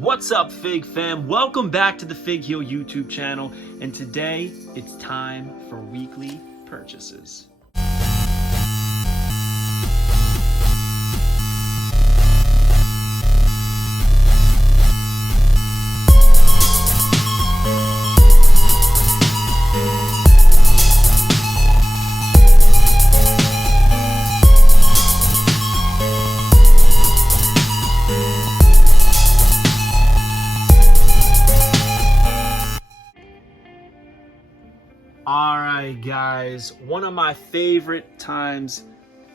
What's up, Fig fam? Welcome back to the Fig Heel YouTube channel, and today it's time for weekly purchases. Alright guys, one of my favorite times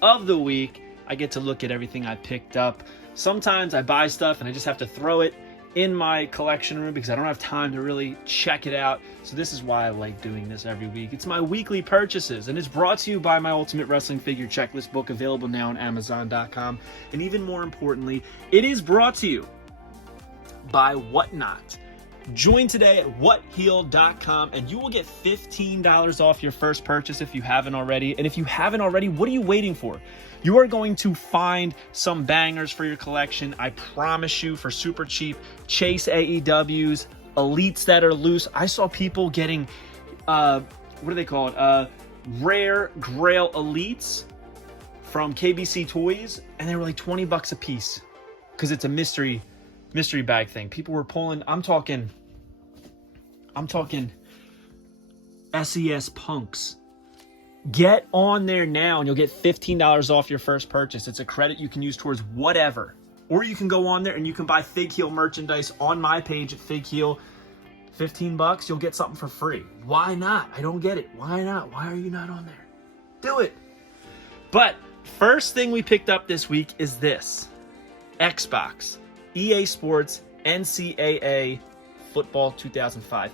of the week, I get to look at everything I picked up. Sometimes I buy stuff and I just have to throw it in my collection room because I don't have time to really check it out. So this is why I like doing this every week. It's my weekly purchases, and it's brought to you by my Ultimate Wrestling Figure Checklist book, available now on Amazon.com. And even more importantly, it is brought to you by Whatnot. Join today at whatheel.com and you will get $15 off your first purchase if you haven't already. And if you haven't already, what are you waiting for? You are going to find some bangers for your collection. I promise you, for super cheap. Chase AEWs, elites that are loose. I saw people getting, what are they called? Rare Grail elites from KBC Toys, and they were like 20 bucks a piece because it's a mystery bag thing. People were pulling, I'm talking SES punks. Get on there now and you'll get $15 off your first purchase. It's a credit you can use towards whatever. Or you can go on there and you can buy Fig Heel merchandise on my page at Fig Heel. 15 bucks, you'll get something for free. Why not? I don't get it. Why not? Why are you not on there? Do it. But first thing we picked up this week is this. Xbox. EA Sports NCAA Football 2005.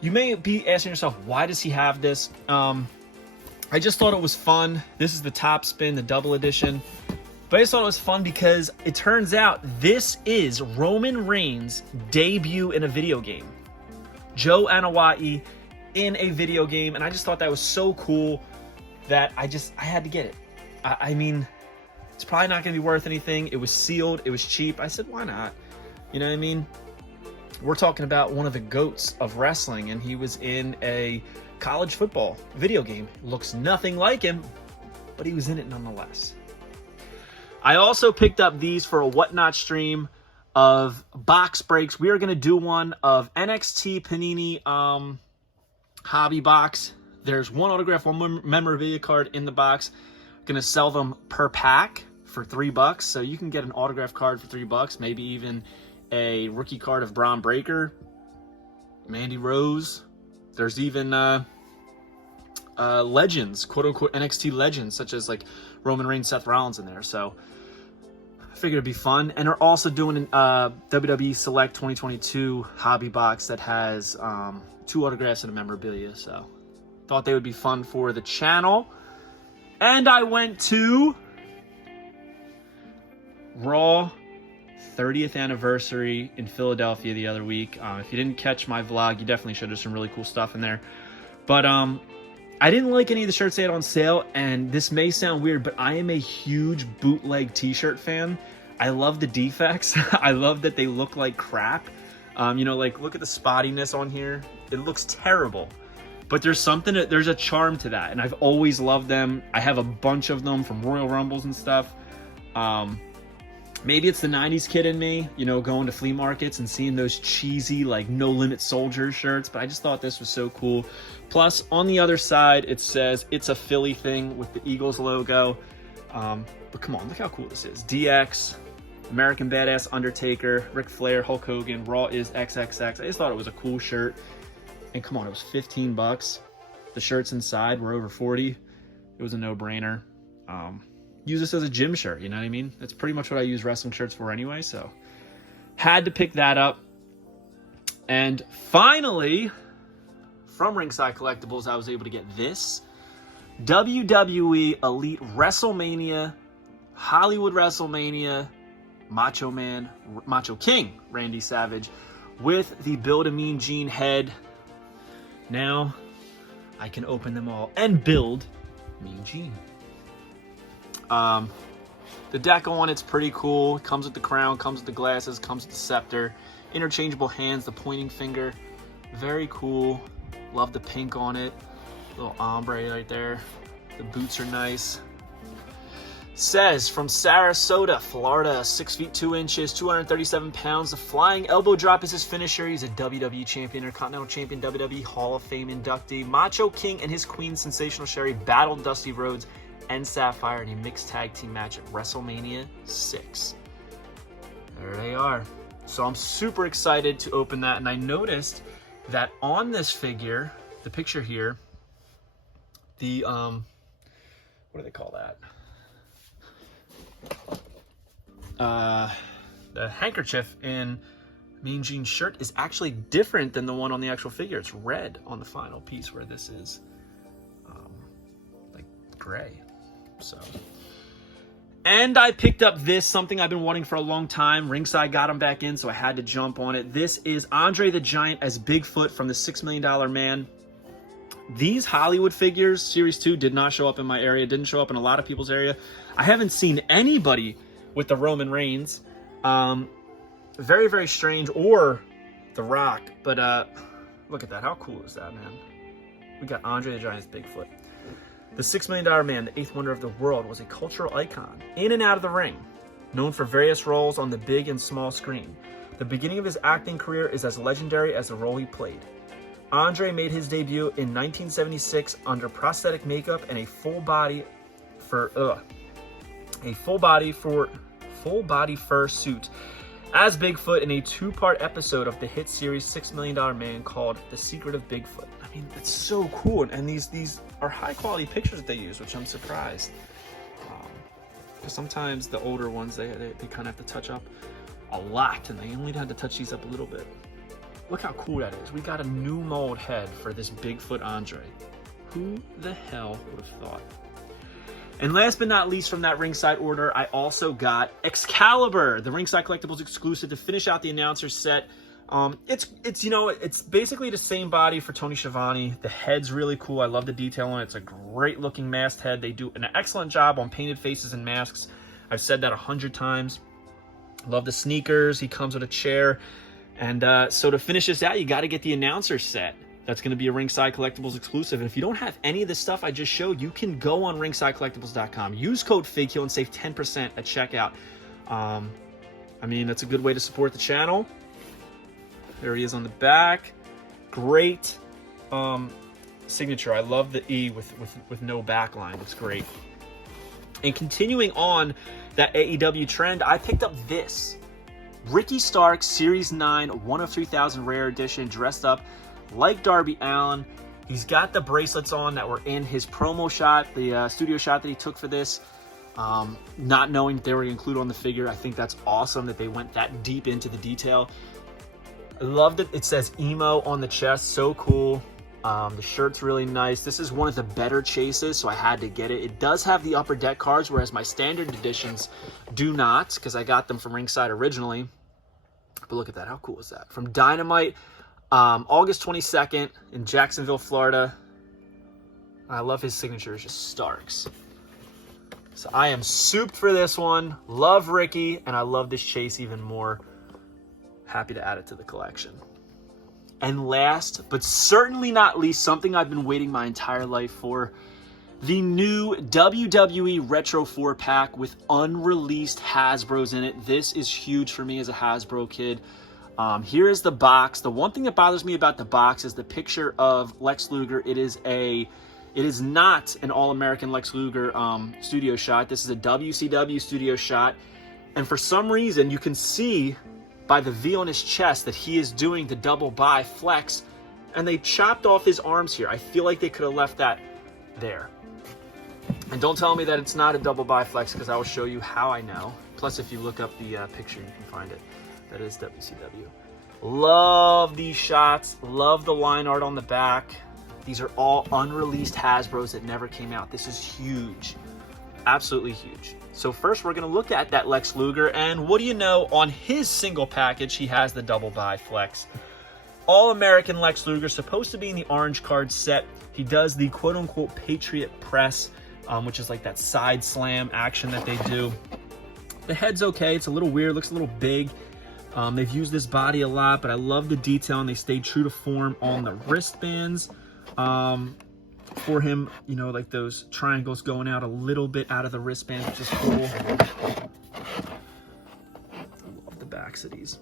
You may be asking yourself, why does he have this? I just thought it was fun. This is the top spin, the double edition. But I just thought it was fun because it turns out this is Roman Reigns' debut in a video game. Joe Anoa'i in a video game. And I just thought that was so cool that I had to get it. I mean, it's probably not going to be worth anything. It was sealed. It was cheap. I said, why not? You know what I mean? We're talking about one of the GOATs of wrestling, and he was in a college football video game. Looks nothing like him, but he was in it nonetheless. I also picked up these for a Whatnot stream of box breaks. We are going to do one of NXT Panini hobby box. There's one autograph, one memorabilia card in the box. Going to sell them per pack for $3, so you can get an autograph card for $3, maybe even a rookie card of Braun Breaker, Mandy Rose. There's even legends, quote unquote NXT legends, such as like Roman Reigns, Seth Rollins in there. So I figured it'd be fun. And they're also doing an WWE Select 2022 hobby box that has 2 autographs and a memorabilia. So thought they would be fun for the channel. And I went to Raw 30th anniversary in Philadelphia the other week. If you didn't catch my vlog, you definitely should. There's some really cool stuff in there. But I didn't like any of the shirts they had on sale, and this may sound weird, but I am a huge bootleg t-shirt fan. I love the defects. I love that they look like crap. You know, like, look at the spottiness on here. It looks terrible. But there's a charm to that, and I've always loved them. I have a bunch of them from Royal Rumbles and stuff. Maybe it's the 90s kid in me, you know, going to flea markets and seeing those cheesy, like, No Limit Soldier shirts, but I just thought this was so cool. Plus, on the other side, it says it's a Philly thing with the Eagles logo. But come on, look how cool this is. DX, American Badass, Undertaker, Ric Flair, Hulk Hogan, Raw is XXX. I just thought it was a cool shirt. And come on, it was 15 bucks. The shirts inside were over 40. It was a no-brainer. Use this as a gym shirt, you know what I mean? That's pretty much what I use wrestling shirts for anyway, so had to pick that up. And finally, from Ringside Collectibles, I was able to get this WWE Elite WrestleMania, Hollywood WrestleMania, Macho King Randy Savage with the Build-A-Mean Gene head. Now I can open them all and build Mean Gene. The deck on it's pretty cool. It comes with the crown, comes with the glasses, comes with the scepter. Interchangeable hands, the pointing finger. Very cool. Love the pink on it. Little ombre right there. The boots are nice. Says, from Sarasota, Florida, 6 feet 2 inches, 237 pounds. The flying elbow drop is his finisher. He's a WWE champion, Intercontinental champion, WWE Hall of Fame inductee. Macho King and his queen, Sensational Sherry, battled Dusty Rhodes and Sapphire in a mixed tag team match at WrestleMania 6. There they are. So I'm super excited to open that, and I noticed that on this figure, the picture here, the, what do they call that? The handkerchief in Mean Gene's shirt is actually different than the one on the actual figure. It's red on the final piece, where this is like gray. So, and I picked up this, something I've been wanting for a long time. Ringside got him back in, so I had to jump on it. This is Andre the Giant as Bigfoot from the $6 Million Man. These Hollywood figures, Series 2, did not show up in my area, didn't show up in a lot of people's area. I haven't seen anybody with the Roman Reigns. Very, very strange, or The Rock. But look at that. How cool is that, man? We got Andre the Giant's Bigfoot. The $6 Million Man, the 8th wonder of the world, was a cultural icon in and out of the ring, known for various roles on the big and small screen. The beginning of his acting career is as legendary as the role he played. Andre made his debut in 1976 under prosthetic makeup and a full body fur suit as Bigfoot in a 2-part episode of the hit series $6 Million Man called The Secret of Bigfoot. I mean, it's so cool, and these are high quality pictures that they use, which I'm surprised. Because sometimes the older ones they kind of have to touch up a lot, and they only had to touch these up a little bit. Look how cool that is. We got a new mold head for this Bigfoot Andre. Who the hell would have thought? And last but not least from that Ringside order, I also got Excalibur, the Ringside Collectibles exclusive, to finish out the announcer set. It's basically the same body for Tony Schiavone. The head's really cool. I love the detail on it. It's a great looking masked head. They do an excellent job on painted faces and masks. I've said that 100 times. Love the sneakers. He comes with a chair. And so to finish this out, you got to get the announcer set. That's going to be a Ringside Collectibles exclusive. And if you don't have any of the stuff I just showed, you can go on ringsidecollectibles.com. Use code FIGHEAL and save 10% at checkout. I mean, that's a good way to support the channel. There he is on the back. Great signature. I love the E with no backline. It's great. And continuing on that AEW trend, I picked up this. Ricky Starks, Series 9, 1 of 3,000 rare edition, dressed up like Darby Allin. He's got the bracelets on that were in his promo shot, the studio shot that he took for this. Not knowing that they were going to include on the figure, I think that's awesome that they went that deep into the detail. I love that it says emo on the chest, so cool. The shirt's really nice. This is one of the better chases, so I had to get it. It does have the upper deck cards, whereas my standard editions do not, because I got them from Ringside originally. But look at that. How cool is that? From Dynamite, August 22nd in Jacksonville, Florida. I love his signature. It's just Starks. So I am souped for this one. Love Ricky, and I love this chase even more. Happy to add it to the collection. And last, but certainly not least, something I've been waiting my entire life for, the new WWE Retro 4-pack with unreleased Hasbros in it. This is huge for me as a Hasbro kid. Here is the box. The one thing that bothers me about the box is the picture of Lex Luger. It is not an All-American Lex Luger studio shot. This is a WCW studio shot. And for some reason, you can see by the V on his chest that he is doing the double bi flex, and they chopped off his arms here. I feel like they could have left that there. And don't tell me that it's not a double bi flex, because I will show you how I know. Plus, if you look up the picture, you can find it. That is WCW. Love these shots. Love the line art on the back. These are all unreleased Hasbros that never came out. This is huge. Absolutely huge. So first we're going to look at that Lex Luger, and what do you know, on his single package he has the double bi flex. All-American Lex Luger, supposed to be in the orange card set. He does the quote-unquote Patriot Press, which is like that side slam action that they do. The head's okay. It's a little weird. Looks a little big. They've used this body a lot, but I love the detail, and they stayed true to form on the wristbands for him. You know, like those triangles going out a little bit out of the wristband, which is cool. I love the backs of these.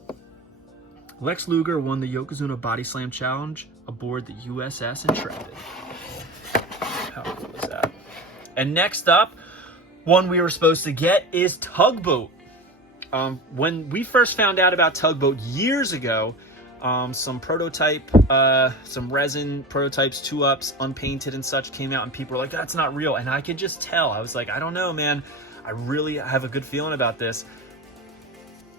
Lex Luger won the Yokozuna Body Slam Challenge aboard the USS Intrepid. How cool is that? And next up, one we were supposed to get is Tugboat. When we first found out about Tugboat years ago, some prototype, some resin prototypes, 2-ups, unpainted and such came out, and people were like, that's not real. And I could just tell. I was like, I don't know, man. I really have a good feeling about this.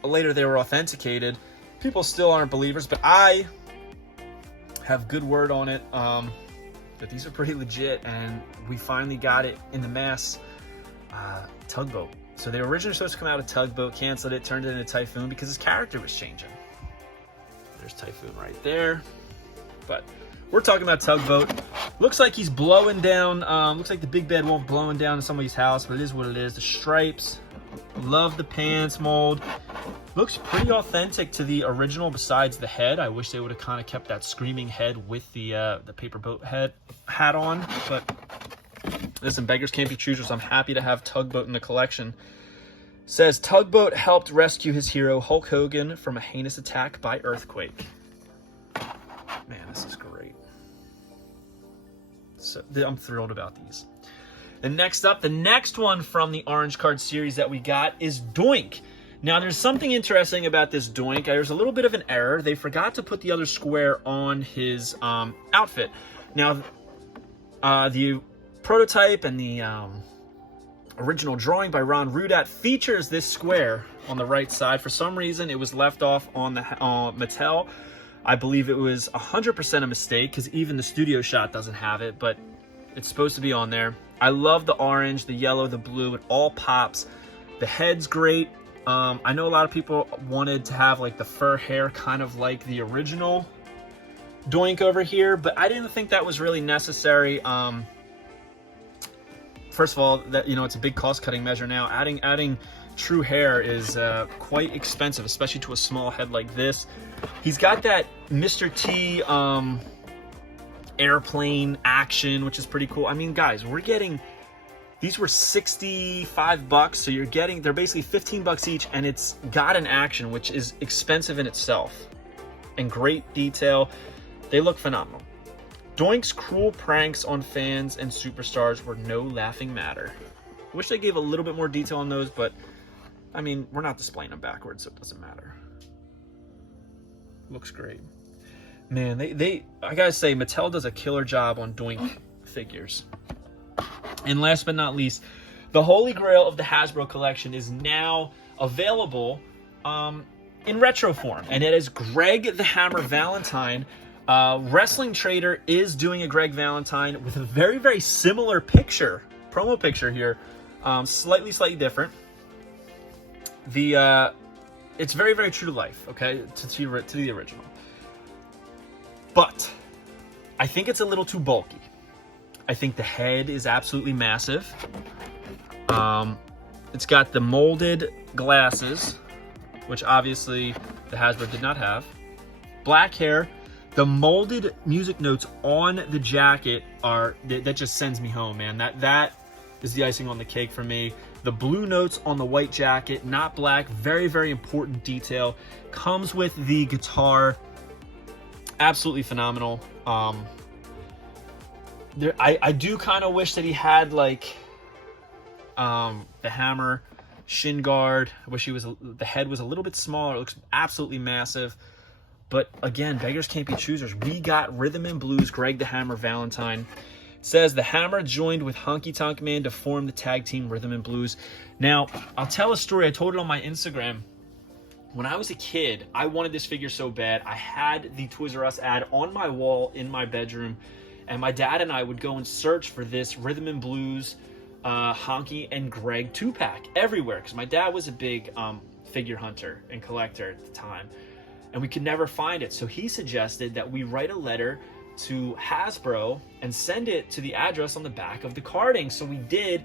Later, they were authenticated. People still aren't believers, but I have good word on it that these are pretty legit, and we finally got it in the mass. Tugboat. So they were originally supposed to come out of Tugboat, canceled it, turned it into Typhoon because his character was changing. There's Typhoon right there. But we're talking about Tugboat. Looks like he's blowing down, looks like the big bad wolf blowing down in somebody's house, but it is what it is. The stripes. Love the pants mold. Looks pretty authentic to the original besides the head. I wish they would have kind of kept that screaming head with the paper boat hat on. But listen, beggars can't be choosers. I'm happy to have Tugboat in the collection. Says, Tugboat helped rescue his hero Hulk Hogan from a heinous attack by earthquake. Man, this is great. So I'm thrilled about these. And next up, the next one from the Orange Card series that we got is Doink. Now, there's something interesting about this Doink. There's a little bit of an error. They forgot to put the other square on his outfit. Now, the prototype and the original drawing by Ron Rudat features this square on the right side. For some reason, it was left off on the Mattel. I believe it was 100% a mistake because even the studio shot doesn't have it, but it's supposed to be on there. I love the orange, the yellow, the blue. It all pops. The head's great. I know a lot of people wanted to have like the fur hair kind of like the original Doink over here, but I didn't think that was really necessary. First of all, that, you know, it's a big cost-cutting measure now. Adding true hair is quite expensive, especially to a small head like this. He's got that Mr. T airplane action, which is pretty cool. I mean, guys, we're getting, these were $65, so you're getting, they're basically $15 each, and it's got an action, which is expensive in itself, and great detail. They look phenomenal. Doink's cruel pranks on fans and superstars were no laughing matter. Wish they gave a little bit more detail on those, but I mean, we're not displaying them backwards, so it doesn't matter. Looks great. Man, I gotta say, Mattel does a killer job on Doink figures. And last but not least, the Holy Grail of the Hasbro collection is now available in retro form, and it is Greg the Hammer Valentine. Wrestling Trader is doing a Greg Valentine with a very, very similar picture, promo picture here, slightly different. It's very, very true to life, okay, to the original. But I think it's a little too bulky. I think the head is absolutely massive. It's got the molded glasses, which obviously the Hasbro did not have. Black hair. The molded music notes on the jacket that just sends me home, man. That is the icing on the cake for me. The blue notes on the white jacket, not black. Very, very important detail. Comes with the guitar. Absolutely phenomenal. I do kind of wish that he had like the hammer, shin guard. I wish the head was a little bit smaller. It looks absolutely massive. But again, beggars can't be choosers. We got Rhythm and Blues Greg the Hammer Valentine. Says the Hammer joined with Honky Tonk Man to form the tag team Rhythm and Blues. Now, I'll tell a story. I told it on my Instagram. When I was a kid, I wanted this figure so bad. I had the Toys R Us ad on my wall in my bedroom, and my dad and I would go and search for this Rhythm and Blues Honky and Greg 2-pack everywhere, because my dad was a big figure hunter and collector at the time, and we could never find it. So he suggested that we write a letter to Hasbro and send it to the address on the back of the carding. So we did,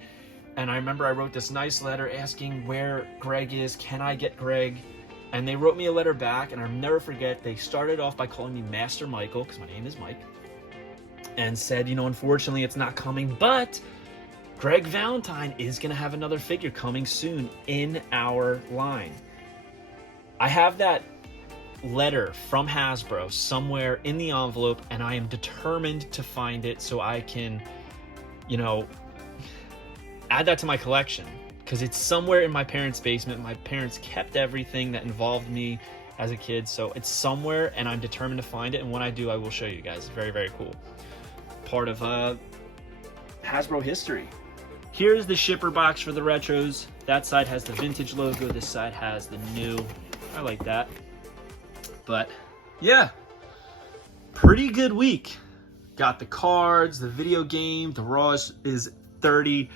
And I remember I wrote this nice letter asking where Greg is. Can I get Greg? And they wrote me a letter back, and I'll never forget, they started off by calling me Master Michael, because my name is Mike, and said, you know, unfortunately it's not coming, but Greg Valentine is going to have another figure coming soon in our line. I have that letter from Hasbro somewhere in the envelope, and I am determined to find it so I can, you know, add that to my collection, because it's somewhere in my parents' basement. My parents kept everything that involved me as a kid, so it's somewhere, and I'm determined to find it, and when I do, I will show you guys. Very, very cool. Part of Hasbro history. Here's the shipper box for the retros. That side has the vintage logo. This side has the new. I like that. But yeah, pretty good week. Got the cards, the video game, the Raw is 30.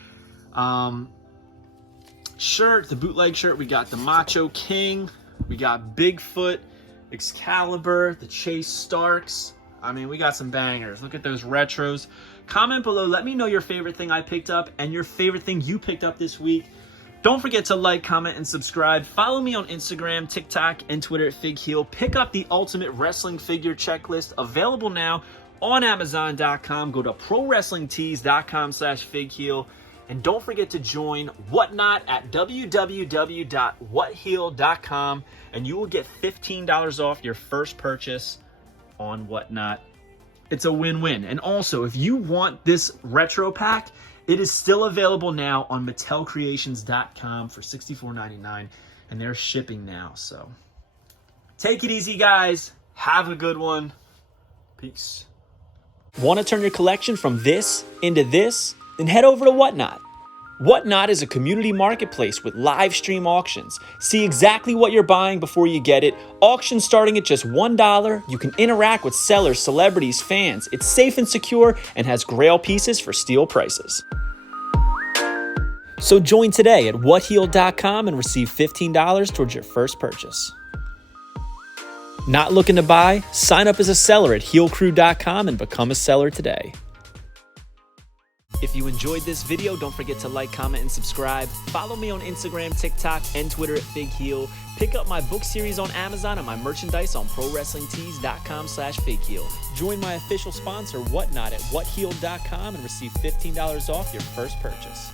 Shirt, the bootleg shirt, we got the Macho King, we got Bigfoot, Excalibur, the Chase Starks. I mean, we got some bangers. Look at those retros. Comment below, let me know your favorite thing I picked up and your favorite thing you picked up this week. Don't forget to like, comment, and subscribe. Follow me on Instagram, TikTok, and Twitter at FigHeel. Pick up the Ultimate Wrestling Figure Checklist, available now on Amazon.com. Go to ProWrestlingTees.com/FigHeel. And don't forget to join Whatnot at www.whatheel.com, and you will get $15 off your first purchase on Whatnot. It's a win-win. And also, if you want this retro pack, it is still available now on MattelCreations.com for $64.99, and they're shipping now. So take it easy, guys. Have a good one. Peace. Want to turn your collection from this into this? Then head over to Whatnot. Whatnot is a community marketplace with live stream auctions. See exactly what you're buying before you get it. Auctions starting at just $1. You can interact with sellers, celebrities, fans. It's safe and secure and has grail pieces for steal prices. So join today at whatheel.com and receive $15 towards your first purchase. Not looking to buy? Sign up as a seller at heelcrew.com and become a seller today. If you enjoyed this video, don't forget to like, comment, and subscribe. Follow me on Instagram, TikTok, and Twitter at FigHeel. Pick up my book series on Amazon and my merchandise on ProWrestlingTees.com/FigHeel. Join my official sponsor, Whatnot, at whatheel.com and receive $15 off your first purchase.